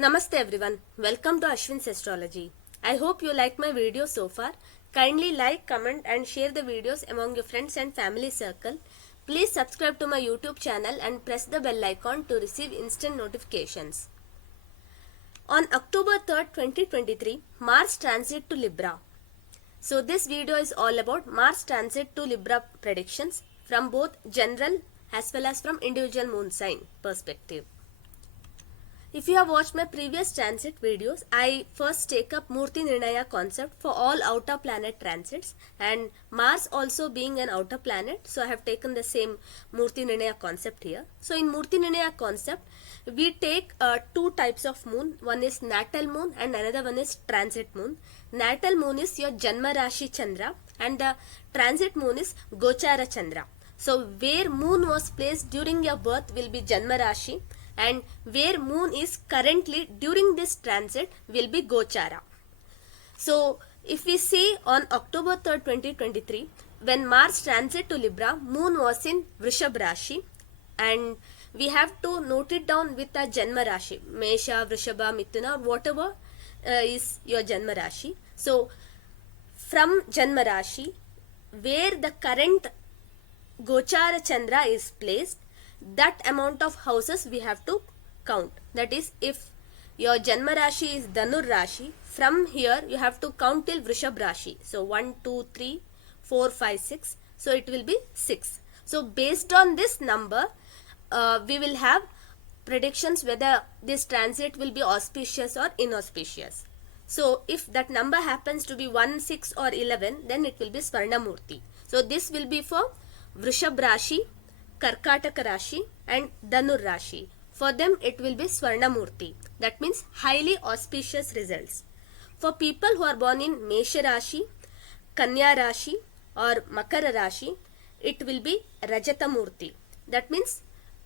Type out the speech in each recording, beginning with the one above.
Namaste everyone, welcome to Ashwin's Astrology. I hope you like my video so far. Kindly like, comment and share the videos among your friends and family circle. Please subscribe to my YouTube channel and press the bell icon to receive instant notifications. On October 3rd, 2023, Mars transit to Libra. So this video is all about Mars transit to Libra predictions from both general as well as from individual moon sign perspective. If you have watched my previous transit videos, I first take up Murti Nirnaya concept for all outer planet transits, and Mars also being an outer planet, so I have taken the same Murti Nirnaya concept here. So in Murti Nirnaya concept, we take two types of moon. One is natal moon and another one is transit moon. Natal moon is your Janma Rashi Chandra and the transit moon is Gochara Chandra. So where moon was placed during your birth will be Janma Rashi, and where moon is currently during this transit will be Gochara. So if we see on October 3rd, 2023, when Mars transit to Libra, moon was in Vrishab Rashi, and we have to note it down with a Janma Rashi, Mesha, Vrishabha, Mithuna, whatever is your Janma Rashi. So from Janma Rashi, where the current Gochara Chandra is placed, that amount of houses we have to count. That is, if your Janma Rashi is Dhanur Rashi, from here you have to count till Vrishab Rashi. So 1, 2, 3, 4, 5, 6. So it will be 6. So based on this number, we will have predictions whether this transit will be auspicious or inauspicious. So if that number happens to be 1, 6 or 11, then it will be Swarnamurti. So this will be for Vrishab Rashi, Karkataka Rashi and Dhanur Rashi. For them it will be Swarnamurti. That means highly auspicious results. For people who are born in Mesha Rashi, Kanya Rashi or Makara Rashi, it will be Rajatamurti. That means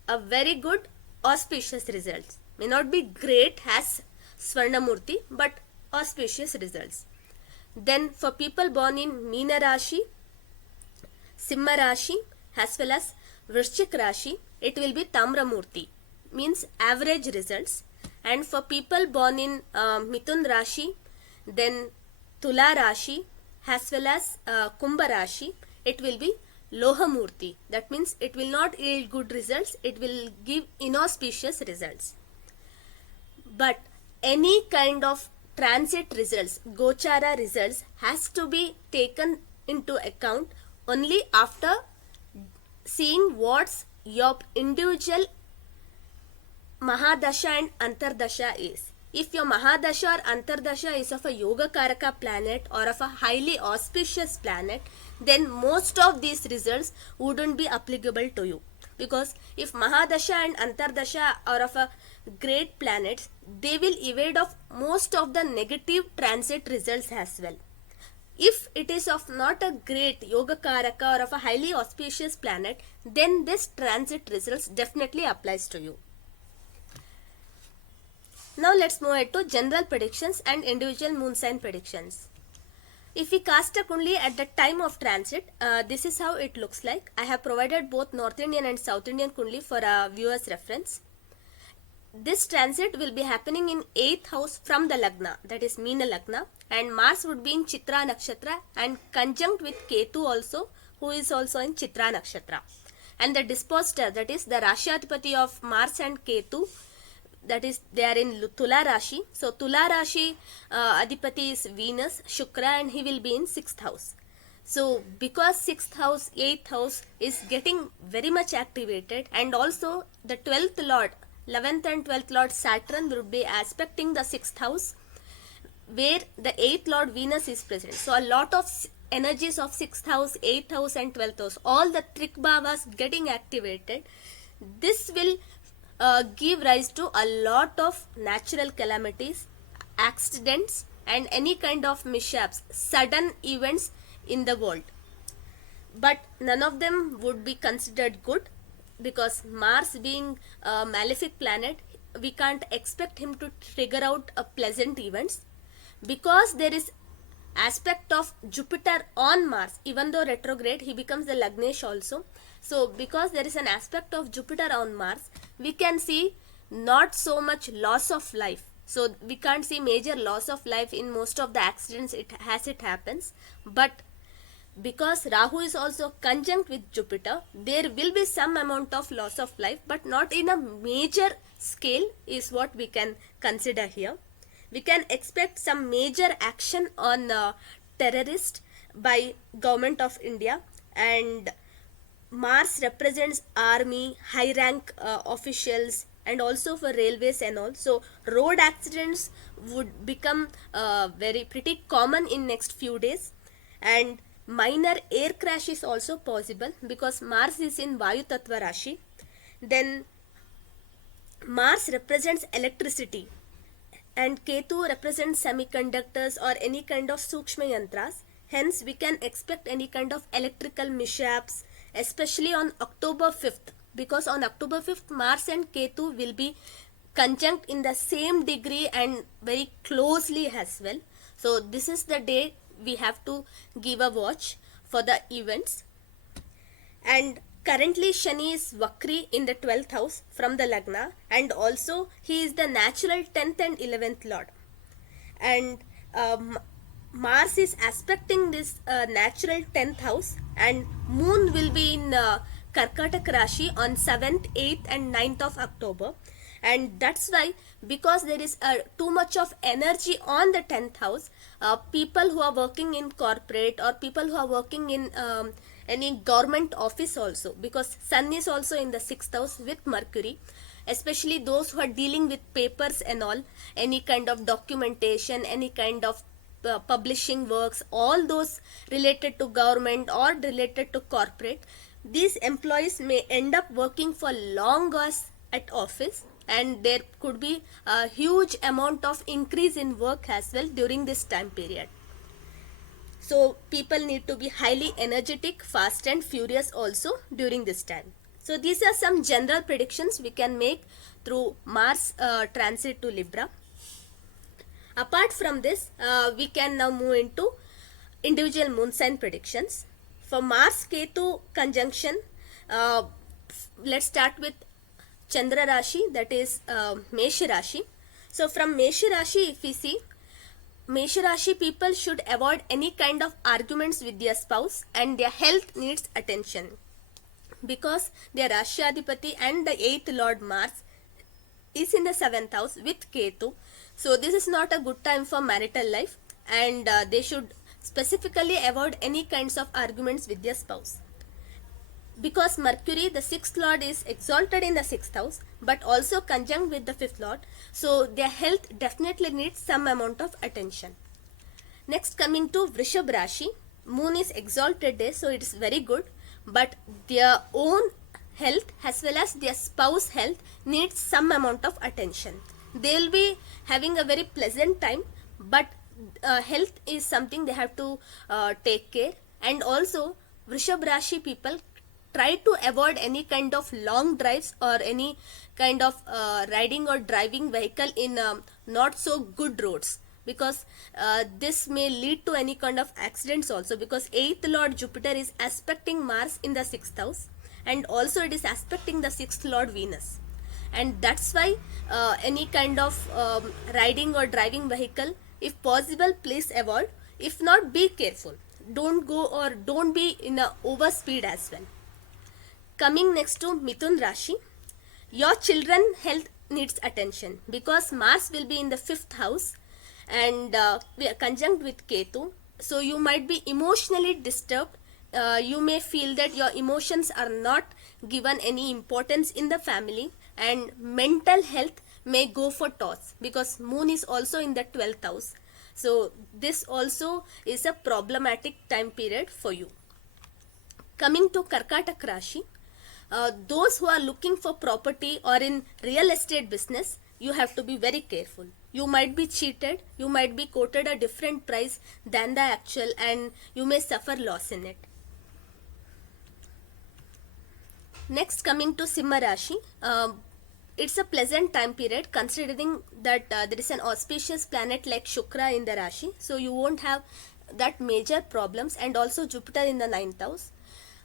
a very good auspicious results. May not be great as Swarnamurti, but auspicious results. Then for people born in Meena Rashi, Simha Rashi as well as Vrishchik Rashi, it will be Tamramurti, means average results. And for people born in Mithun Rashi, then Tula Rashi as well as Kumbha Rashi, it will be Lohamurti. That means it will not yield good results, it will give inauspicious results. But any kind of transit results, Gochara results, has to be taken into account only after seeing what's your individual Mahadasha and Antardasha is. If your Mahadasha or Antardasha is of a Yoga Karaka planet or of a highly auspicious planet, then most of these results wouldn't be applicable to you. Because if Mahadasha and Antardasha are of a great planets, they will evade off most of the negative transit results as well. If it is of not a great Yoga Karaka or of a highly auspicious planet, then this transit results definitely applies to you. Now let's move ahead to general predictions and individual moon sign predictions. If we cast a Kundli at the time of transit, this is how it looks like. I have provided both North Indian and South Indian Kundli for a viewer's reference. This transit will be happening in 8th house from the Lagna, that is Meena Lagna, and Mars would be in Chitra Nakshatra and conjunct with Ketu also, who is also in Chitra Nakshatra. And the disposter, that is the Rashiyadipati of Mars and Ketu, that is they are in Tula Rashi. So Tula Rashi Adipati is Venus, Shukra, and he will be in 6th house. So because 6th house, 8th house is getting very much activated, and also the 12th lord, 11th and 12th lord Saturn will be aspecting the 6th house, where the 8th lord Venus is present. So a lot of energies of 6th house, 8th house and 12th house, all the Trik Bhavas getting activated. This will give rise to a lot of natural calamities, accidents and any kind of mishaps, sudden events in the world. But none of them would be considered good, because Mars being a malefic planet, we can't expect him to trigger out a pleasant events. Because there is aspect of Jupiter on Mars, even though retrograde, he becomes the Lagnesh also. So because there is an aspect of Jupiter on Mars, we can see not so much loss of life, So we can't see major loss of life in most of the accidents it happens. But because Rahu is also conjunct with Jupiter, there will be some amount of loss of life, but not in a major scale is what we can consider here. We can expect some major action on terrorist by government of India, and Mars represents army, high rank officials, and also for railways and all. So road accidents would become very pretty common in next few days, and minor air crash is also possible because Mars is in Vayu Tattva Rashi. Then Mars represents electricity and Ketu represents semiconductors or any kind of Sukshma Yantras. Hence, we can expect any kind of electrical mishaps, especially on October 5th, because on October 5th, Mars and Ketu will be conjunct in the same degree and very closely as well. So, this is the day we have to give a watch for the events. And currently Shani is Vakri in the 12th house from the Lagna, and also he is the natural 10th and 11th lord. And Mars is aspecting this natural 10th house, and Moon will be in Karkatak Rashi on 7th, 8th and 9th of October. And that's why, because there is too much of energy on the 10th house, people who are working in corporate or people who are working in any government office also, because Sun is also in the 6th house with Mercury, especially those who are dealing with papers and all, any kind of documentation, any kind of publishing works, all those related to government or related to corporate, these employees may end up working for long hours at office, and there could be a huge amount of increase in work as well during this time period. So people need to be highly energetic, fast and furious also during this time. So these are some general predictions we can make through Mars transit to Libra. Apart from this, we can now move into individual moon sign predictions. For Mars Ketu conjunction, let's start with Chandra Rashi, that is Mesha Rashi. So from Mesha Rashi, if we see, Mesha Rashi people should avoid any kind of arguments with their spouse, and their health needs attention because their Rashiyadipati and the 8th Lord Mars is in the 7th house with Ketu. So this is not a good time for marital life, and they should specifically avoid any kinds of arguments with their spouse. Because Mercury, the 6th Lord, is exalted in the 6th house but also conjunct with the 5th Lord, so their health definitely needs some amount of attention. Next, coming to Vrishab Rashi, Moon is exalted there, so it is very good, but their own health as well as their spouse health needs some amount of attention. They will be having a very pleasant time, but health is something they have to take care. And also Vrishab Rashi people, try to avoid any kind of long drives or any kind of riding or driving vehicle in not so good roads, because this may lead to any kind of accidents also, because 8th Lord Jupiter is aspecting Mars in the 6th house, and also it is aspecting the 6th Lord Venus, and that's why any kind of riding or driving vehicle, if possible, please avoid. If not, be careful, don't go or don't be in a over speed as well. Coming next to Mithun Rashi, your children health needs attention because Mars will be in the 5th house and we are conjunct with Ketu, so you might be emotionally disturbed. You may feel that your emotions are not given any importance in the family, and mental health may go for toss because Moon is also in the 12th house, so this also is a problematic time period for you. Coming to Karkatak Rashi, those who are looking for property or in real estate business, you have to be very careful. You might be cheated, you might be quoted a different price than the actual, and you may suffer loss in it. Next, coming to Simha Rashi, it's a pleasant time period considering that there is an auspicious planet like Shukra in the Rashi, so you won't have that major problems, and also Jupiter in the 9th house.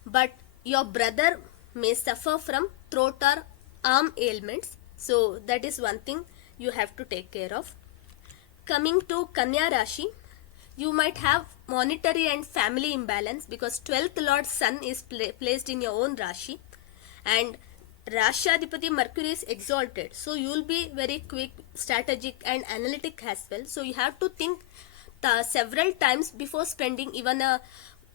But your brother may suffer from throat or arm ailments, so that is one thing you have to take care of. Coming to Kanya Rashi, you might have monetary and family imbalance because 12th Lord Sun is placed in your own Rashi, and Rashadipati Mercury is exalted. So you will be very quick, strategic and analytic as well. So you have to think several times before spending even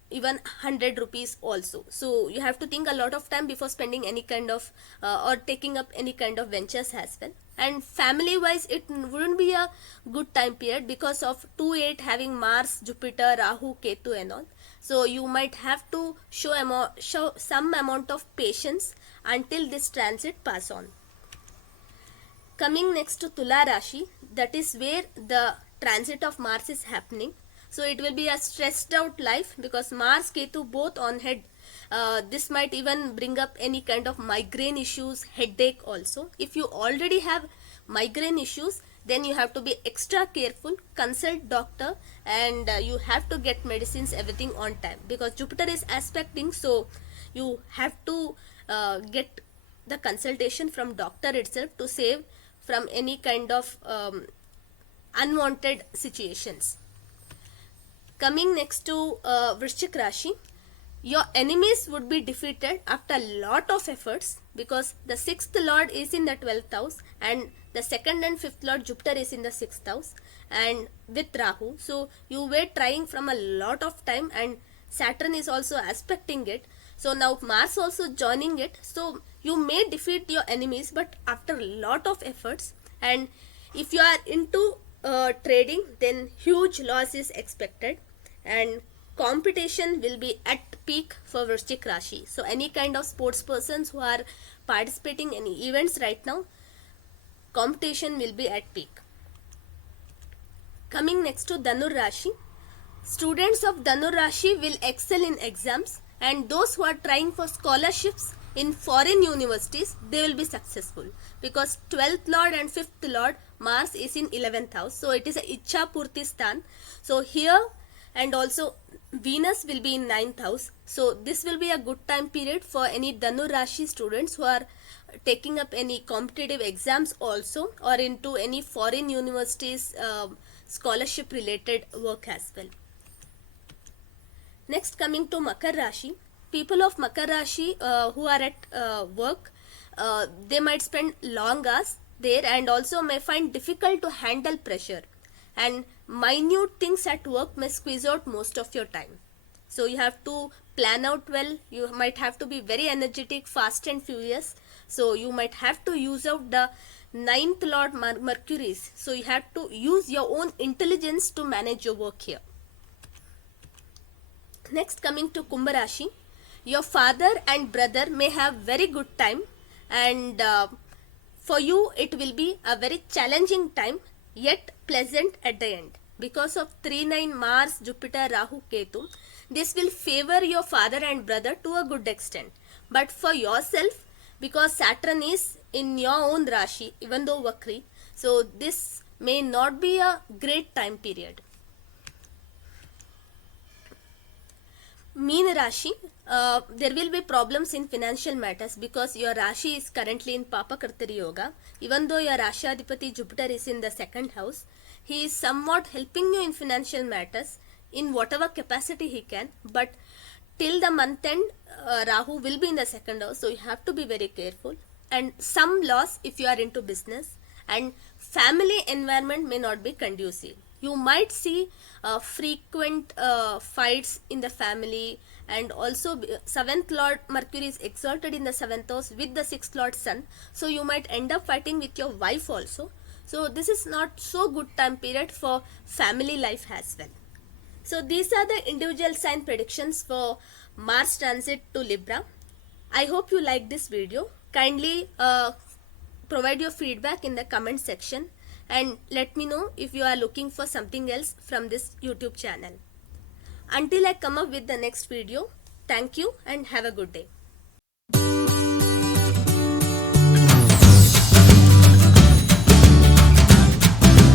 100 rupees also. So you have to think a lot of time before spending any kind of or taking up any kind of ventures as well. And family wise, it wouldn't be a good time period because of 2-8 having Mars, Jupiter, Rahu, Ketu and all. So you might have to show some amount of patience until this transit pass on. Coming next to Tula Rashi, that is where the transit of Mars is happening. So it will be a stressed out life because Mars, Ketu both on head. This might even bring up any kind of migraine issues, headache also. If you already have migraine issues, then you have to be extra careful, consult doctor, and you have to get medicines, everything on time because Jupiter is aspecting. So you have to get the consultation from doctor itself to save from any kind of unwanted situations. Coming next to Vrishchik Rashi, your enemies would be defeated after a lot of efforts because the 6th Lord is in the 12th house and the 2nd and 5th Lord Jupiter is in the 6th house and with Rahu. So you were trying from a lot of time and Saturn is also aspecting it. So now Mars also joining it. So you may defeat your enemies but after a lot of efforts. And if you are into trading, then huge loss is expected and competition will be at peak for Vrishchik Rashi. So any kind of sports persons who are participating in events right now, competition will be at peak. Coming next to Dhanur Rashi, students of Dhanur Rashi will excel in exams and those who are trying for scholarships in foreign universities, they will be successful because 12th Lord and 5th Lord Mars is in 11th house. So it is a Ichha Purti Sthan. So here and also Venus will be in 9th house. So this will be a good time period for any Dhanur Rashi students who are taking up any competitive exams also or into any foreign universities scholarship related work as well. Next, coming to Makar Rashi, people of Makar Rashi who are at work, they might spend long hours there and also may find difficult to handle pressure, and minute things at work may squeeze out most of your time. So you have to plan out well. You might have to be very energetic, fast and furious. So you might have to use out the 9th Lord Mercury's. So you have to use your own intelligence to manage your work here. Next, coming to Kumbh Rashi, your father and brother may have very good time and for you it will be a very challenging time yet pleasant at the end because of 3-9 Mars, Jupiter, Rahu, Ketu. This will favor your father and brother to a good extent, but for yourself, because Saturn is in your own Rashi even though Vakri, so this may not be a great time period. Meen Rashi, there will be problems in financial matters because your Rashi is currently in Papa Kartari Yoga. Even though your Rashi Adhipati Jupiter is in the 2nd house, he is somewhat helping you in financial matters in whatever capacity he can. But till the month end, Rahu will be in the 2nd house, so you have to be very careful. And some loss if you are into business, and family environment may not be conducive. You might see frequent fights in the family, and also 7th Lord Mercury is exalted in the 7th house with the 6th Lord Sun. So you might end up fighting with your wife also. So this is not so good time period for family life as well. So these are the individual sign predictions for Mars transit to Libra. I hope you like this video. Kindly provide your feedback in the comment section and let me know if you are looking for something else from this YouTube channel. Until I come up with the next video, thank you and have a good day.